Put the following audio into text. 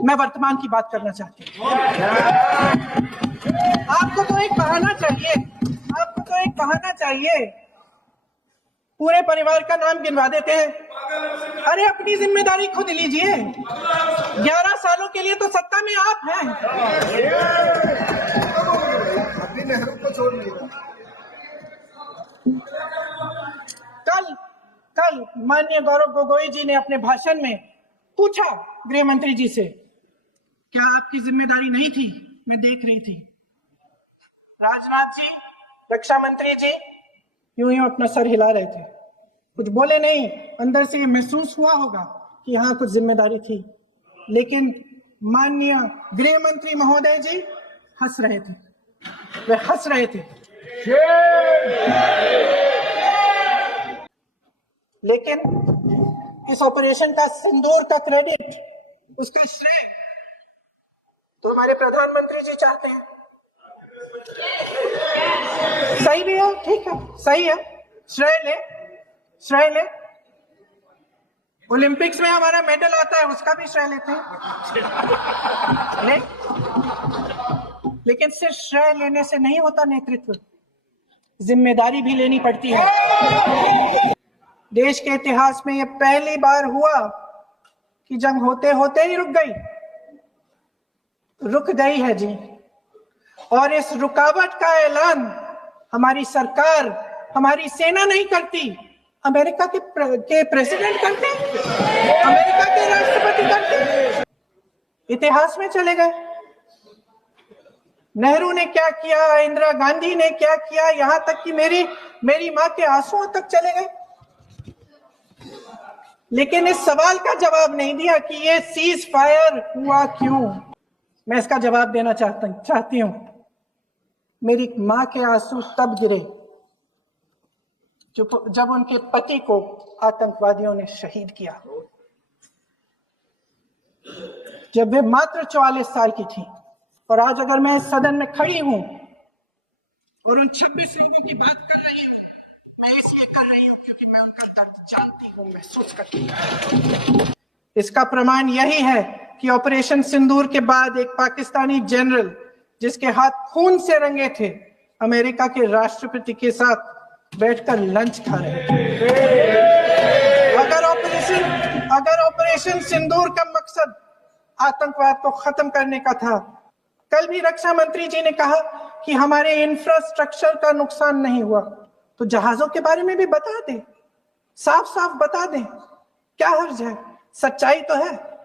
मैं वर्तमान की बात करना चाहती हूँ। आपको तो एक कहना चाहिए, पूरे परिवार का नाम गिनवा देते हैं। अरे अपनी जिम्मेदारी खुद लीजिए। 11 सालों के लिए तो सत्ता में आप हैं। कल माननीय गौरव गोगोई जी ने अपने भाषण में पूछा गृह मंत्री जी से, क्या आपकी जिम्मेदारी नहीं थी? मैं देख रही थी। राजनाथ जी, रक्षा मंत्री जी यूं ही अपना सर हिला रहे थे, कुछ बोले नहीं। अंदर से ये महसूस हुआ होगा कि यहाँ कुछ जिम्मेदारी थी, लेकिन माननीय गृह मंत्री महोदय जी हंस रहे थे। वे हंस रहे थे। लेकिन इस ऑपरेशन का सिंदूर का क्रेडिट, उसका श्रेय तो हमारे प्रधानमंत्री जी चाहते हैं। सही भी है, ठीक है, सही है, श्रेय ले। ओलंपिक्स में हमारा मेडल आता है, उसका भी श्रेय लेते हैं। लेकिन सिर्फ श्रेय लेने से नहीं होता नेतृत्व, जिम्मेदारी भी लेनी पड़ती है। देश के इतिहास में यह पहली बार हुआ कि जंग होते होते ही रुक गई है जी। और इस रुकावट का ऐलान हमारी सरकार, हमारी सेना नहीं करती, अमेरिका के प्रेसिडेंट करते, अमेरिका के राष्ट्रपति करते। इतिहास में चले गए। नेहरू ने क्या किया, इंदिरा गांधी ने क्या किया, यहां तक कि मेरी मां के आंसुओं तक चले गए। लेकिन इस सवाल का जवाब नहीं दिया कि ये सीज फायर हुआ क्यों। मैं इसका जवाब देना चाहती हूं। मेरी मां के आंसू तब गिरे जब उनके पति को आतंकवादियों ने शहीद किया, जब वे मात्र 44 साल की थी। और आज अगर मैं इस सदन में खड़ी हूं और उन 26 लोगों की बात कर रही हूं, मैं इसलिए कर रही हूं क्योंकि मैं उनका दर्द जानती हूं, महसूस करती हूं। इसका प्रमाण यही है कि ऑपरेशन सिंदूर के बाद एक पाकिस्तानी जनरल, जिसके हाथ खून से रंगे थे, अमेरिका के राष्ट्रपति के साथ बैठकर लंच खा रहे थे। अगर ऑपरेशन सिंदूर का मकसद आतंकवाद को खत्म करने का था, कल भी रक्षा मंत्री जी ने कहा कि हमारे इंफ्रास्ट्रक्चर का नुकसान नहीं हुआ, तो जहाजों के बारे में भी बता दें, साफ साफ बता दें, क्या हर्ज है, सच्चाई तो है।